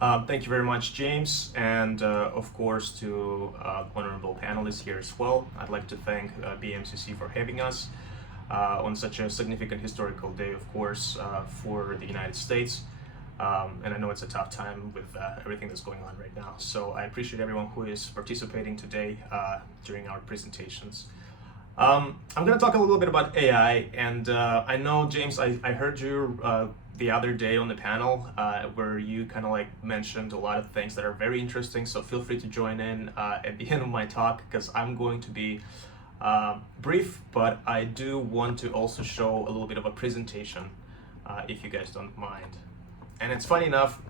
Thank you very much, James, and of course to honorable panelists here as well. I'd like to thank BMCC for having us on such a significant historical day, of course, for the United States. And I know it's a tough time with everything that's going on right now. So I appreciate everyone who is participating today during our presentations. I'm going to talk a little bit about AI, and I know, James, I heard you the other day on the panel where you kind of like mentioned a lot of things that are very interesting, so feel free to join in at the end of my talk, because I'm going to be brief, but I do want to also show a little bit of a presentation if you guys don't mind. And it's funny enough,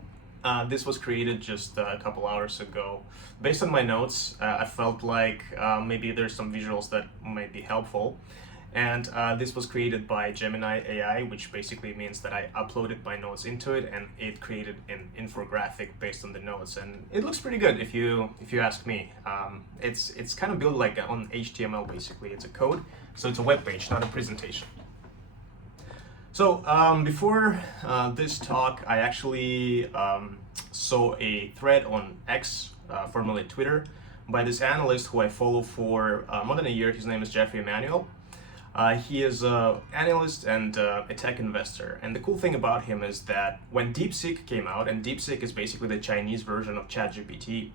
this was created just a couple hours ago. Based on my notes, I felt like maybe there's some visuals that might be helpful. And this was created by Gemini AI, which basically means that I uploaded my notes into it and it created an infographic based on the notes. And it looks pretty good if you ask me. It's kind of built like on HTML basically. It's a code, so it's a web page, not a presentation. So before this talk, I actually saw a thread on X, formerly Twitter, by this analyst who I follow for more than a year. His name is Jeffrey Emanuel. He is an analyst and a tech investor. And the cool thing about him is that when DeepSeek came out, and DeepSeek is basically the Chinese version of ChatGPT,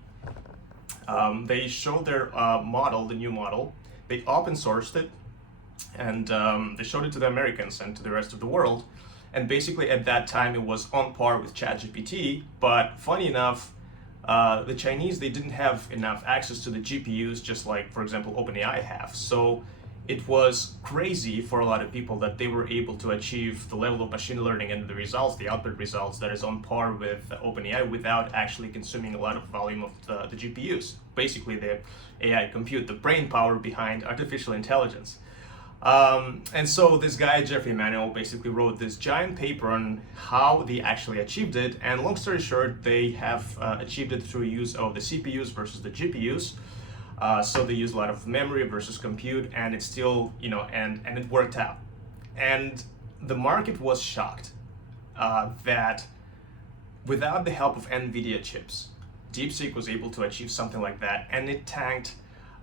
they showed their model, the new model. They open sourced it, and they showed it to the Americans and to the rest of the world. And basically at that time it was on par with ChatGPT, but funny enough, the Chinese, they didn't have enough access to the GPUs, just like, for example, OpenAI have. So it was crazy for a lot of people that they were able to achieve the level of machine learning and the results, the output results, that is on par with OpenAI without actually consuming a lot of volume of the GPUs. Basically the AI compute, the brain power behind artificial intelligence. And so this guy, Jeffrey Emanuel, basically wrote this giant paper on how they actually achieved it. And long story short, they have achieved it through use of the CPUs versus the GPUs. So they use a lot of memory versus compute, and it's still, and it worked out. And the market was shocked that without the help of Nvidia chips, DeepSeek was able to achieve something like that, and it tanked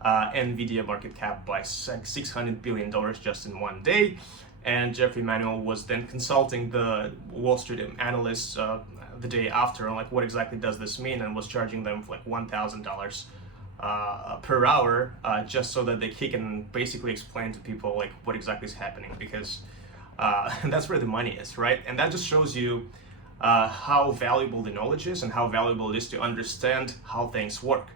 Nvidia market cap by $600 billion just in one day. And Jeffrey Emanuel was then consulting the Wall Street analysts the day after on like what exactly does this mean, and was charging them for like $1,000 per hour just so that he can basically explain to people like what exactly is happening, because that's where the money is, right? And that just shows you how valuable the knowledge is and how valuable it is to understand how things work.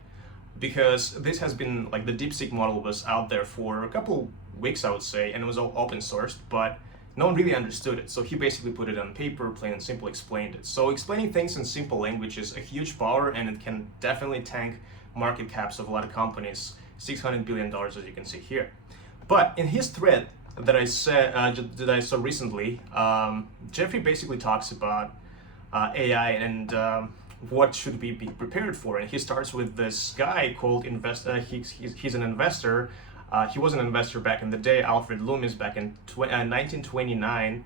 Because this has been, like, the DeepSeek model was out there for a couple weeks, I would say, and it was all open sourced, but no one really understood it. So he basically put it on paper, plain and simple explained it. So explaining things in simple language is a huge power, and it can definitely tank market caps of a lot of companies, $600 billion, as you can see here. But in his thread that I saw recently, Jeffrey basically talks about AI and what should we be prepared for. And he starts with this guy called he's an investor. He was an investor back in the day, Alfred Loomis, back in 1929.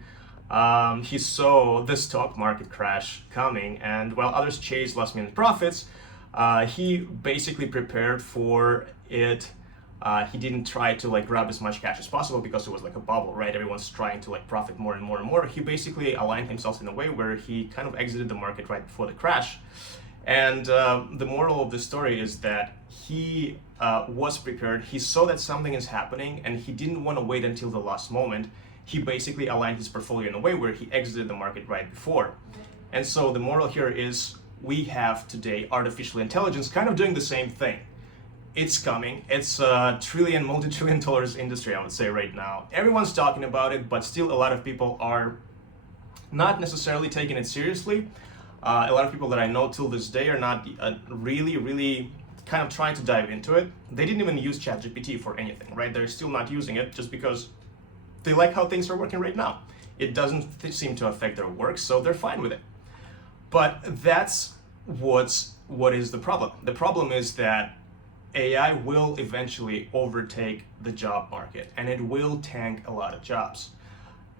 He saw the stock market crash coming, and while others chased last minute profits, he basically prepared for it. He didn't try to like grab as much cash as possible because it was like a bubble, right? Everyone's trying to like profit more and more and more. He basically aligned himself in a way where he kind of exited the market right before the crash. And the moral of the story is that he was prepared. He saw that something is happening, and he didn't want to wait until the last moment. He basically aligned his portfolio in a way where he exited the market right before. And so the moral here is we have today artificial intelligence kind of doing the same thing. It's coming. It's a multi-trillion dollars industry, I would say, right now. Everyone's talking about it, but still a lot of people are not necessarily taking it seriously. A lot of people that I know till this day are not really kind of trying to dive into it. They didn't even use ChatGPT for anything, right? They're still not using it just because they like how things are working right now. It doesn't seem to affect their work, so they're fine with it. But that's what is the problem. The problem is that AI will eventually overtake the job market, and it will tank a lot of jobs.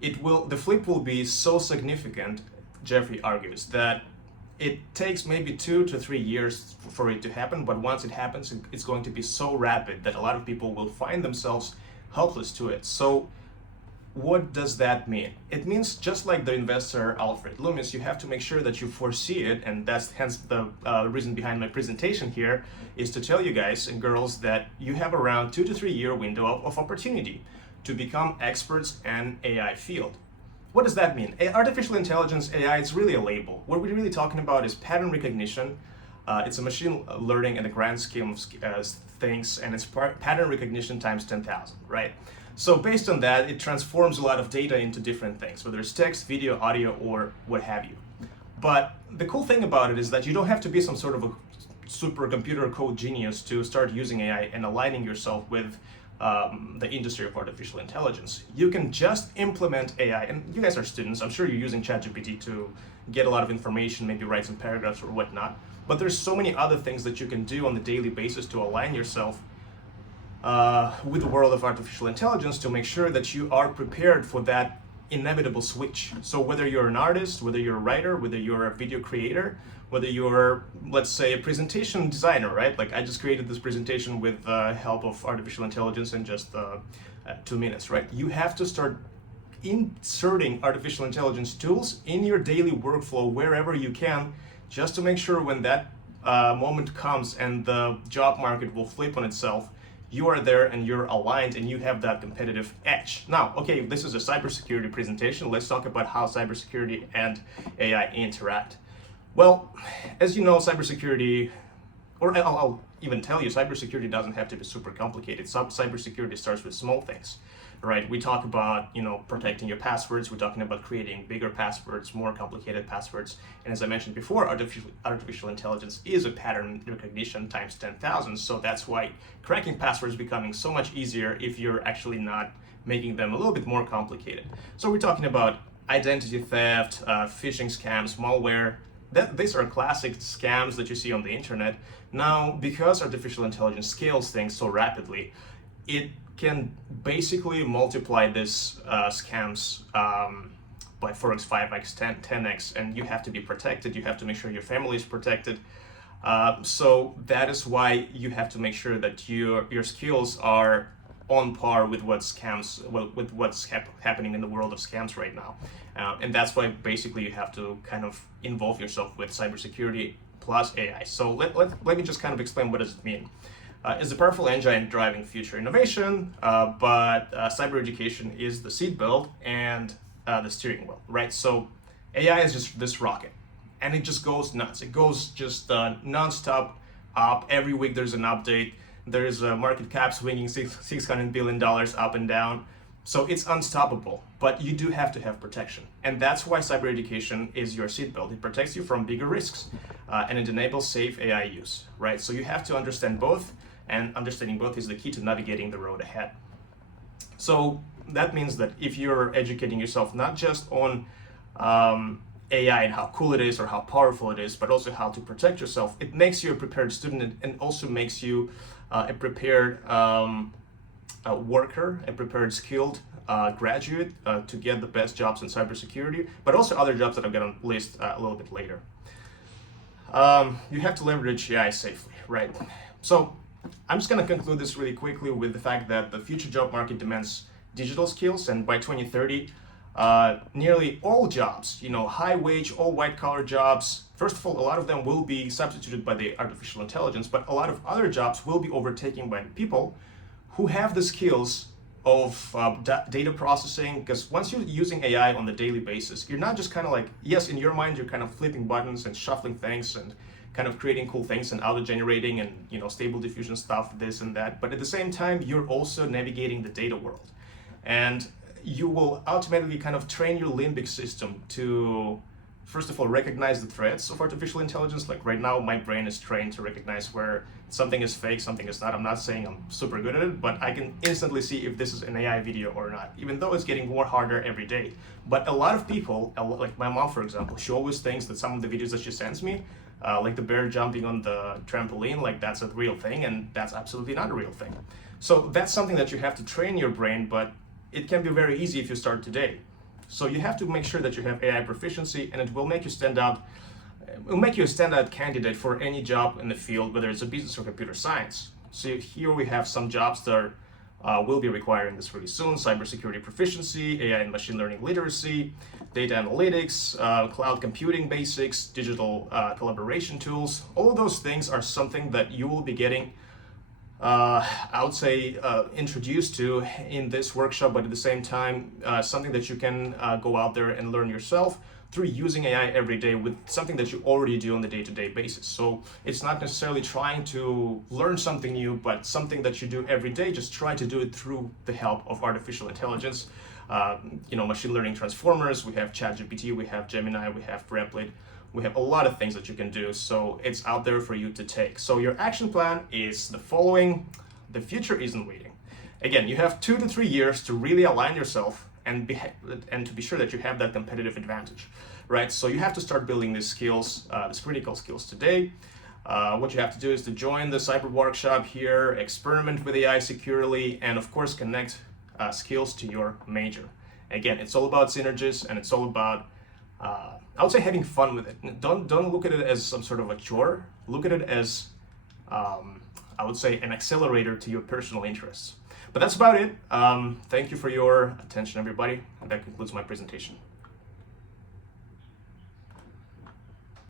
The flip will be so significant, Jeffrey argues, that it takes maybe 2 to 3 years for it to happen, but once it happens, it's going to be so rapid that a lot of people will find themselves helpless to it. So what does that mean? It means, just like the investor Alfred Loomis, you have to make sure that you foresee it, and that's hence the reason behind my presentation here, is to tell you guys and girls that you have around 2 to 3 year window of opportunity to become experts in AI field. What does that mean? Artificial intelligence, AI, it's really a label. What we're really talking about is pattern recognition. It's a machine learning in the grand scheme of things, and it's pattern recognition times 10,000, right? So based on that, it transforms a lot of data into different things, whether it's text, video, audio, or what have you. But the cool thing about it is that you don't have to be some sort of a supercomputer code genius to start using AI and aligning yourself with the industry of artificial intelligence. You can just implement AI, and you guys are students, I'm sure you're using ChatGPT to get a lot of information, maybe write some paragraphs or whatnot, but there's so many other things that you can do on a daily basis to align yourself with the world of artificial intelligence to make sure that you are prepared for that inevitable switch. So whether you're an artist, whether you're a writer, whether you're a video creator, whether you're, let's say, a presentation designer, right? Like I just created this presentation with the help of artificial intelligence in just 2 minutes, right? You have to start inserting artificial intelligence tools in your daily workflow wherever you can, just to make sure when that moment comes and the job market will flip on itself, you are there and you're aligned and you have that competitive edge. Now, okay, this is a cybersecurity presentation. Let's talk about how cybersecurity and AI interact. Well, as you know, cybersecurity, or I'll even tell you, cybersecurity doesn't have to be super complicated. Cybersecurity starts with small things, right? We talk about, protecting your passwords. We're talking about creating bigger passwords, more complicated passwords. And as I mentioned before, artificial intelligence is a pattern recognition times 10,000. So that's why cracking passwords is becoming so much easier if you're actually not making them a little bit more complicated. So we're talking about identity theft, phishing scams, malware. These are classic scams that you see on the internet. Now, because artificial intelligence scales things so rapidly, it can basically multiply these scams by 4x, 5x, 10x, and you have to be protected. You have to make sure your family is protected. So that is why you have to make sure that your skills are on par with what's happening in the world of scams right now. And that's why basically you have to kind of involve yourself with cybersecurity plus AI. So let me just kind of explain what does it mean. It's a powerful engine driving future innovation, but cyber education is the seatbelt and the steering wheel, right? So AI is just this rocket, and it just goes nuts. It goes just non-stop up. Every week there's an update. There's a market cap swinging $600 billion up and down. So it's unstoppable, but you do have to have protection. And that's why cyber education is your seatbelt. It protects you from bigger risks, and it enables safe AI use, right? So you have to understand both, and understanding both is the key to navigating the road ahead. So that means that if you're educating yourself not just on AI and how cool it is or how powerful it is, but also how to protect yourself, it makes you a prepared student and also makes you a prepared worker, a prepared skilled graduate to get the best jobs in cybersecurity, but also other jobs that I'm going to list a little bit later. You have to leverage AI safely, right? So I'm just going to conclude this really quickly with the fact that the future job market demands digital skills, and by 2030, nearly all jobs, high wage, all white collar jobs, first of all, a lot of them will be substituted by the artificial intelligence, but a lot of other jobs will be overtaken by people who have the skills of data processing, because once you're using AI on the daily basis, you're not just kind of like, yes, in your mind, you're kind of flipping buttons and shuffling things and kind of creating cool things and auto-generating and stable diffusion stuff, this and that, but at the same time, you're also navigating the data world. And you will automatically kind of train your limbic system to, first of all, recognize the threats of artificial intelligence. Like right now, my brain is trained to recognize where something is fake, something is not. I'm not saying I'm super good at it, but I can instantly see if this is an AI video or not, even though it's getting more harder every day. But a lot of people, like my mom, for example, she always thinks that some of the videos that she sends me, like the bear jumping on the trampoline, like that's a real thing, and that's absolutely not a real thing. So that's something that you have to train your brain, but it can be very easy if you start today. So you have to make sure that you have AI proficiency, and it will make you stand out will make you a standout candidate for any job in the field, whether it's a business or computer science. So here we have some jobs that will be requiring this really soon: cybersecurity proficiency, AI and machine learning literacy, data analytics, cloud computing basics, digital collaboration tools. All of those things are something that you will be getting, I would say, introduced to in this workshop, but at the same time, something that you can go out there and learn yourself through using AI every day with something that you already do on the day-to-day basis. So it's not necessarily trying to learn something new, but something that you do every day. Just try to do it through the help of artificial intelligence. Machine learning transformers, we have ChatGPT, we have Gemini, we have Replit, we have a lot of things that you can do. So it's out there for you to take. So your action plan is the following: the future isn't waiting. Again, you have 2 to 3 years to really align yourself and to be sure that you have that competitive advantage, right? So you have to start building these skills, these critical skills today. What you have to do is to join the cyber workshop here, experiment with AI securely, and of course connect skills to your major. Again, it's all about synergies, and it's all about, I would say, having fun with it. Don't look at it as some sort of a chore. Look at it as, I would say, an accelerator to your personal interests. But that's about it. Thank you for your attention, everybody. And that concludes my presentation.